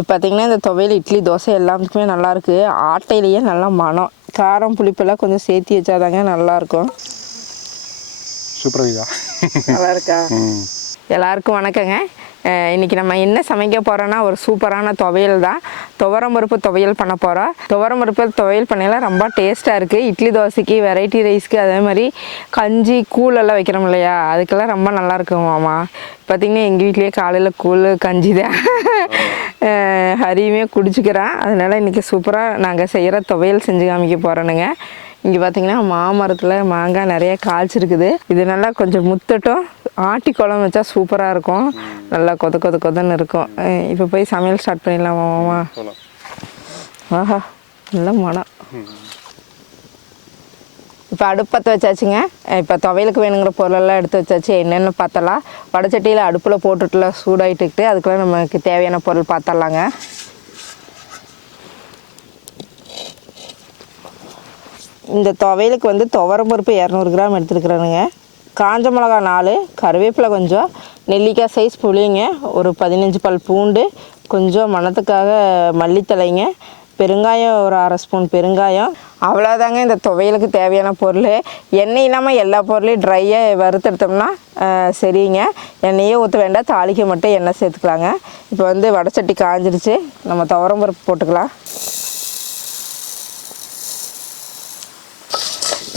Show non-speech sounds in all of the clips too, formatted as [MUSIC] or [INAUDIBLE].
இப்போ பார்த்தீங்கன்னா இந்த துவையல் இட்லி தோசை எல்லாத்துக்குமே நல்லாயிருக்கு ஆட்டையிலேயே நல்லா மனம் காரம் புளிப்பெல்லாம் கொஞ்சம் சேர்த்தி வச்சாதாங்க நல்லாயிருக்கும் சூப்பராக நல்லா இருக்கா [LAUGHS] எல்லாருக்கும் வணக்கங்க. அஹ் இன்னைக்கு நம்ம என்ன சமைக்க போகிறோன்னா ஒரு சூப்பரான துவையல் தான். துவரம் பருப்பு துவையல் பண்ண போகிறோம் துவரம் பருப்பு துவையல் பண்ணையில் ரொம்ப டேஸ்ட்டாக இருக்குது இட்லி தோசைக்கு வெரைட்டி ரைஸ்க்கு அதே மாதிரி கஞ்சி கூழ் எல்லாம் வைக்கிறோம் இல்லையா? அதுக்கெல்லாம் ரொம்ப நல்லா இருக்கும் மாமா. பார்த்திங்கன்னா எங்கள் வீட்லேயே காலையில் கூழ் கஞ்சி தான். ஹரியுமே குடிச்சுக்கிறேன். அதனால் இன்றைக்கி சூப்பராக நாங்கள் செய்கிற துவையல் செஞ்சு காமிக்க போகிறோனுங்க இங்கே பார்த்தீங்கன்னா மாமரத்தில் மாங்காய் நிறைய காய்ச்சிருக்குது. இது நல்லா கொஞ்சம் முத்தட்டும். ஆட்டி குழம்பு வச்சா சூப்பராக இருக்கும். நல்லா கொத கொத கொதன்னு இருக்கும். இப்போ போய் சமையல் ஸ்டார்ட் பண்ணிடலாமா. மாமா ஆஹா நல்ல மனம் இப்போ அடுப்பத்தை வச்சாச்சுங்க. இப்போ துவையலுக்கு வேணுங்கிற பொருளெல்லாம் எடுத்து வச்சாச்சு. என்னென்னு பார்த்தலாம். வடச்சட்டியில் அடுப்பில் போட்டுட்டுல சூடாயிட்டுக்கிட்டு அதுக்குள்ளே நமக்கு தேவையான பொருள் பார்த்தலாங்க இந்த துவையலுக்கு வந்து துவரம் பருப்பு இரநூறு கிராம் எடுத்துருக்குறேனுங்க. காஞ்ச மிளகா நாலு கருவேப்பிலை கொஞ்சம் நெல்லிக்காய் சைஸ் புளிங்க ஒரு பதினஞ்சு பல் பூண்டு கொஞ்சம் மணத்துக்காக மல்லித்தலைங்க பெருங்காயம் ஒரு அரை ஸ்பூன் பெருங்காயம். அவ்வளோதாங்க இந்த துவையலுக்கு தேவையான பொருள். எண்ணெய் இல்லாமல் எல்லா பொருளையும் ட்ரையாக வறுத்தெடுத்தோம்னா சரிங்க. எண்ணெயே ஊற்ற வேண்டாம் தாளிக்க மட்டும் எண்ணெய் சேர்த்துக்கலாங்க. இப்போ வந்து வடச்சட்டி காஞ்சிருச்சு. நம்ம துவரம் பருப்பு போட்டுக்கலாம்.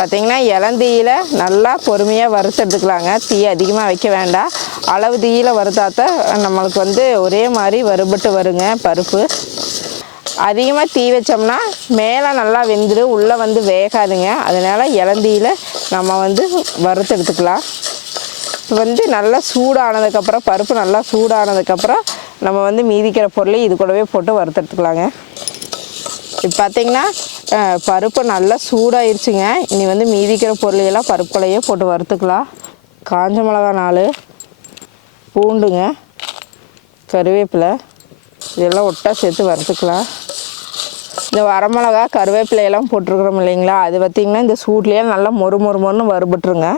பார்த்தீங்கன்னா இளந்தீயில் நல்லா பொறுமையாக வறுத்தெடுத்துக்கலாங்க தீ அதிகமாக வைக்க வேண்டாம். அளவு தீயில் வறுத்தாத்தான் நம்மளுக்கு வந்து ஒரே மாதிரி வறுபட்டு வருங்க பருப்பு. அதிகமாக தீ வச்சோம்னா மேலே நல்லா வெந்துடும் உள்ளே வந்து வேகாதுங்க. அதனால் இளந்தியில் நம்ம வந்து வறுத்தெடுத்துக்கலாம் எடுத்துக்கலாம். வந்து நல்லா சூடானதுக்கப்புறம் பருப்பு நல்லா சூடானதுக்கப்புறம் நம்ம வந்து மீதிக்கிற பொருளை இது கூடவே போட்டு வறுத்தெடுத்துக்கலாங்க இப்போ பார்த்தீங்கன்னா பருப்பு நல்லா சூடாயிருச்சுங்க. இனி வந்து மீதிக்கிற பொருளையெல்லாம் பருப்புலையே போட்டு வறுத்துக்கலாம். காஞ்ச மிளகா நாலு பூண்டுங்க கருவேப்பிலை இதெல்லாம் ஒட்டா சேர்த்து வறுத்துக்கலாம். இந்த வரமிளகா கருவேப்பிலையெல்லாம் போட்டிருக்கிறோம் இல்லைங்களா? அது பார்த்திங்கன்னா இந்த சூட்லேயே நல்லா மொறு மொறு மொறுன்னு வறுபட்டுருங்க.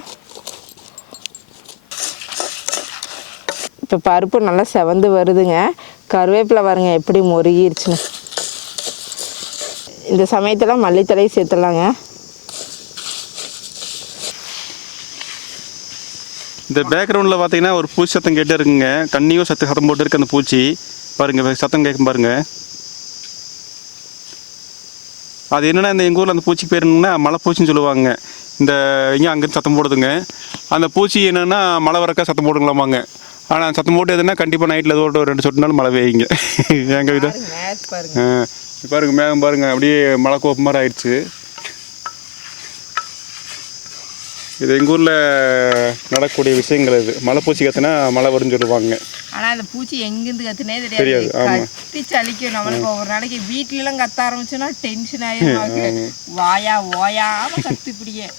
இப்போ பருப்பு நல்லா செவந்து வருதுங்க. கருவேப்பிலை வருங்க எப்படி முருகிருச்சுன்னு இந்த சமயத்தில் மல்லித்தலை சேர்த்துலாங்க இந்த பேக்ரவுண்டில் பார்த்தீங்கன்னா ஒரு பூச்சி சத்தம் கேட்டே இருக்குங்க. கண்ணியும் சத்து சத்தம் போட்டு இருக்கு அந்த பூச்சி. பாருங்க சத்தம் கேட்கும் பாருங்க. அது என்னன்னா இந்த எங்கள் ஊரில் அந்த பூச்சி பேர் என்னன்னா மலை பூச்சின்னு சொல்லுவாங்க. இந்த இங்கே அங்கேருந்து சத்தம் போடுதுங்க. அந்த பூச்சி என்னன்னா மழை வரக்கா சத்தம் போடுங்களாமாங்க. ஆனால் சத்தம் போட்டு எதுனா கண்டிப்பாக நைட்டில் ஏதோ ஒரு ரெண்டு சொட்டு நாள் மழை பெய்யுங்க. [LAUGHS] எங்கள் வீட்டை பாருங்க மேகம் பாருங்க அப்படியே மழை கோப்பு மாதிரி ஆயிடுச்சு. இது எங்கள் ஊரில் நடக்கக்கூடிய விஷயங்கள் இது. மலை பூச்சி கத்துனா மழை வரும்னு சொல்லுவாங்க. ஆனா அந்த பூச்சி எங்கிருந்து கத்துனே தெரியாது. கத்தி சலிக்கும். நம்மளுக்கு ஒரு நாளைக்கு வீட்ல எல்லாம் கத்த ஆரம்பிச்சுன்னா டென்ஷன் நமக்கு. வாயா ஓயாம கத்து இப்படியே.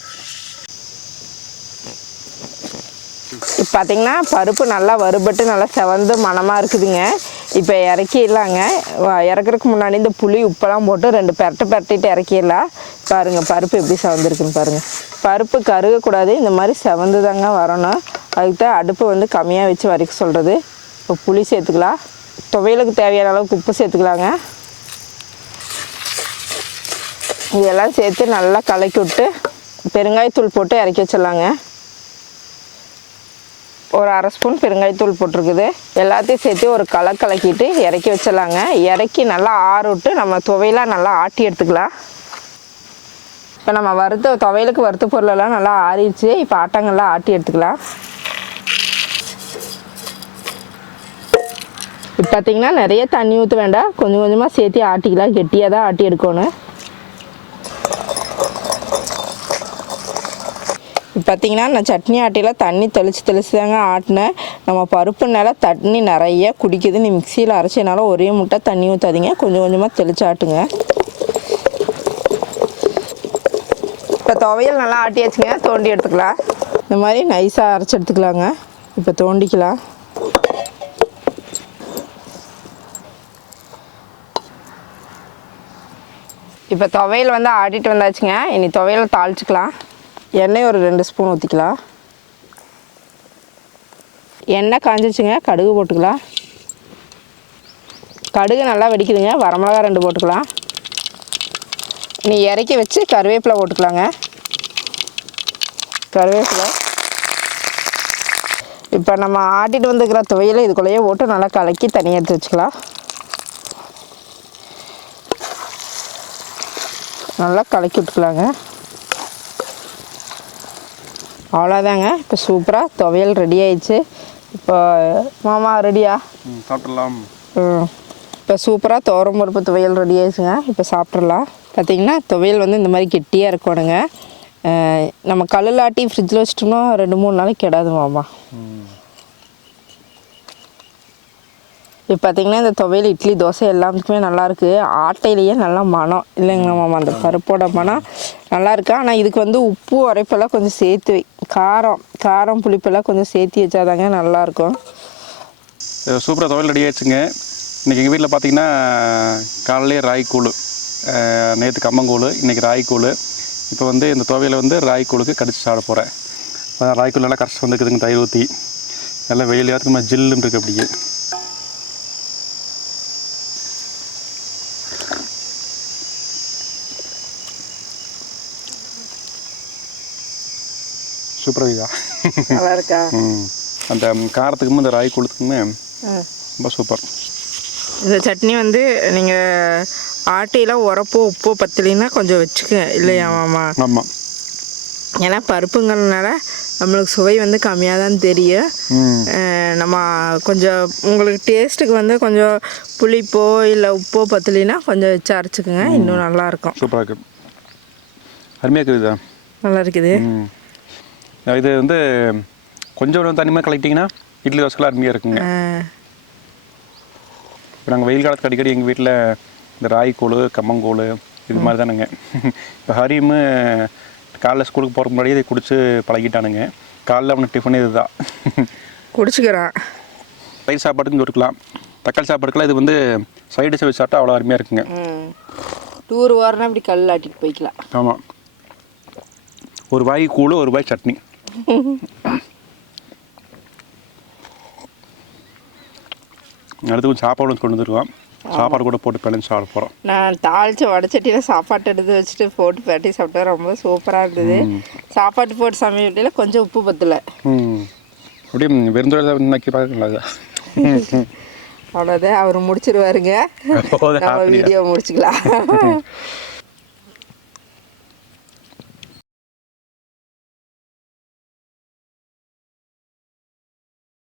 இப்போ பார்த்தீங்கன்னா பருப்பு நல்லா வறுபட்டு நல்லா செவந்து மணமாக இருக்குதுங்க. இப்போ இறக்கிடலாங்க. இறக்குறதுக்கு முன்னாடி இந்த புளி உப்பெல்லாம் போட்டு ரெண்டு பெரட்டை பெரட்டிட்டு இறக்கிடலாம். பாருங்கள் பருப்பு எப்படி சவந்துருக்குன்னு பாருங்கள் பருப்பு கருகக்கூடாது இந்த மாதிரி செவந்து தாங்க வரணும். அதுக்கு தான் அடுப்பு வந்து கம்மியாக வச்சு வரைக்க சொல்கிறது இப்போ புளி சேர்த்துக்கலாம். துவையலுக்கு தேவையான அளவுக்கு உப்பு சேர்த்துக்கலாங்க. இதெல்லாம் சேர்த்து நல்லா கலக்கி விட்டு பெருங்காயத்தூள் போட்டு இறக்கி வச்சிடலாங்க. ஒரு அரை ஸ்பூன் பெருங்காயத்தூள் போட்டிருக்குது. எல்லாத்தையும் சேர்த்து ஒரு களை கலக்கிட்டு இறக்கி வச்சிடலாங்க. இறக்கி நல்லா ஆற விட்டு நம்ம துவையெல்லாம் நல்லா ஆட்டி எடுத்துக்கலாம். இப்போ நம்ம வறுத்த துவையலுக்கு வறுத்த பொருளெல்லாம் நல்லா ஆறிடுச்சு. இப்போ ஆட்டங்கள்லாம் ஆட்டி எடுத்துக்கலாம். இப்போ பார்த்தீங்கன்னா நிறைய தண்ணி ஊற்ற வேண்டாம். கொஞ்சம் கொஞ்சமாக சேர்த்து ஆட்டிக்கலாம். கெட்டியாக தான் ஆட்டி எடுக்கணும். பார்த்தீங்கன்னா நான் சட்னி ஆட்டியில் தண்ணி தெளித்து தெளித்து தாங்க ஆட்டினேன். நம்ம பருப்புனால தண்ணி நிறைய குடிக்குது. நீ மிக்சியில் அரைச்சனால ஒரே முட்டை தண்ணி ஊற்றாதீங்க கொஞ்சம் கொஞ்சமாக தெளித்து ஆட்டுங்க. இப்போ துவையல் நல்லா ஆட்டியாச்சுங்க. தோண்டி எடுத்துக்கலாம். இந்த மாதிரி நைஸாக அரைச்சி எடுத்துக்கலாங்க. இப்போ தோண்டிக்கலாம். இப்போ துவையல் வந்து ஆட்டிட்டு வந்தாச்சுங்க. இனி துவையலை தாளிச்சுக்கலாம். எண்ணெய் ஒரு ரெண்டு ஸ்பூன் ஊற்றிக்கலாம் எண்ணெய் காஞ்சிச்சுங்க கடுகு போட்டுக்கலாம். கடுகு நல்லா வெடிக்குதுங்க வரமிளகா ரெண்டு போட்டுக்கலாம். நீ இறக்கி வச்சு கருவேப்பிலை போட்டுக்கலாங்க. கருவேப்பிலை. இப்போ நம்ம ஆட்டிட்டு வந்துக்கிற துவையில் இதுக்குள்ளேயே போட்டு நல்லா கலக்கி தனியாக எடுத்து வச்சுக்கலாம். நல்லா கலக்கி விட்டுக்கலாங்க. அவ்வளோதாங்க இப்போ சூப்பராக துவையல் ரெடி ஆயிடுச்சு. இப்போ மாமா ரெடியா ம், சாப்பிடலாம். ம். இப்போ சூப்பராக துவரம் பருப்பு துவையல் ரெடி ஆயிடுச்சுங்க. இப்போ சாப்பிட்றலாம் பார்த்தீங்கன்னா துவையல் வந்து இந்த மாதிரி கெட்டியாக இருக்கணுங்க. நம்ம கல்லுலாட்டி ஃப்ரிட்ஜில் வச்சிட்டோம்னா ரெண்டு மூணு நாளைக்கு கெடாது மாமா. இப்போ பார்த்தீங்கன்னா இந்த துவையல் இட்லி தோசை எல்லாத்துக்குமே நல்லாயிருக்கு ஆட்டையிலேயே நல்லா மனம் இல்லைங்களா மாமா அந்த பருப்போட மனம் நல்லாயிருக்கு ஆனால் இதுக்கு வந்து உப்பு உரைப்பெல்லாம் கொஞ்சம் சேர்த்து காரம் காரம் புளிப்பெல்லாம் கொஞ்சம் சேர்த்து வச்சாதாங்க நல்லாயிருக்கும் சூப்பராக துவையல் ரெடி ஆயிடுச்சுங்க. இன்றைக்கி எங்கள் வீட்டில் பார்த்தீங்கன்னா காலையிலே ராய்க்கூழ் நேற்று கம்மங்கூழ் இன்றைக்கி ராய்க்கூழ் இப்போ வந்து இந்த துவையில் வந்து ராய்க்கூழுக்கு கடிச்சு சாப்பிட போகிறேன் ராய்க்கூழ் நல்லா கரைச்சி வந்துருக்குதுங்க தயிர் ஊற்றி நல்லா வெயில் காலத்துக்கு நம்ம ஜில்லுன்னு இருக்குது அப்படியே. சூப்பராக இதா நல்லா இருக்கா ம். அந்த காரத்துக்கும் இந்த ராய் கொழுத்துக்குமே ரொம்ப சூப்பர். இந்த சட்னி வந்து நீங்கள் ஆட்டையெல்லாம் உரப்போ உப்போ பத்தலைன்னா கொஞ்சம் வச்சுக்க இல்லையா மாமா? ஆமாம் ஏன்னா பருப்புங்கிறதுனால நம்மளுக்கு சுவை வந்து கம்மியாக தான் தெரியும் நம்ம கொஞ்சம் உங்களுக்கு டேஸ்ட்டுக்கு வந்து கொஞ்சம் புளிப்போ இல்லை உப்போ பத்தலைன்னா கொஞ்சம் வச்சு அரைச்சிக்கோங்க. இன்னும் நல்லாயிருக்கும் சூப்பராக இருக்கு. அருமையாக இருக்குதா நல்லா இருக்குது இது வந்து கொஞ்சம் தனிமாக கலக்கிட்டிங்கன்னா இட்லி தோசைக்கெல்லாம் அருமையாக இருக்குங்க. இப்போ நாங்கள் வெயில் காலத்துக்கு அடிக்கடி எங்கள் வீட்டில் இந்த ராய்க்கூழ் கம்மங்கூழ் இது மாதிரி தானுங்க. இப்போ ஹரியும் காலைல ஸ்கூலுக்கு போகிறதுக்கு முன்னாடியே இதை குடிச்சு பழகிட்டானுங்க. காலைல அவனுக்கு டிஃபன் இதுதான் குடிச்சுக்கிறான். தயிர் சாப்பாட்டுக்கும் கொடுக்கலாம் தக்காளி சாப்பாடுக்கெல்லாம் இது வந்து சைடு வச்சு சாப்பிட்டா அவ்வளோ அருமையாக இருக்குங்க. டூர் வாரம்னா இப்படி கல் ஆட்டிட்டு போய்க்கலாம். ஆமாம் ஒரு வாய் கூழ் ஒரு வாய் சட்னி. அடுத்து கொஞ்சம் சாப்பாடு வந்து கொண்டு வந்துருக்கோம். சாப்பாடு கூட போட்டு பிழைஞ்சு சாப்பிட போகிறோம் நான் தாளிச்ச வடச்சட்டியில் சாப்பாட்டு எடுத்து வச்சுட்டு போட்டு பரட்டி சாப்பிட்டா ரொம்ப சூப்பராக இருந்தது. சாப்பாட்டு போட்டு சமையல் கொஞ்சம் உப்பு பத்தலை. அப்படியே வெறுந்தொழில் நக்கி பார்க்கல அவ்வளோதான் அவர் முடிச்சிருவாருங்க. நம்ம? வீடியோ முடிச்சுக்கலாம். [LAUGHS]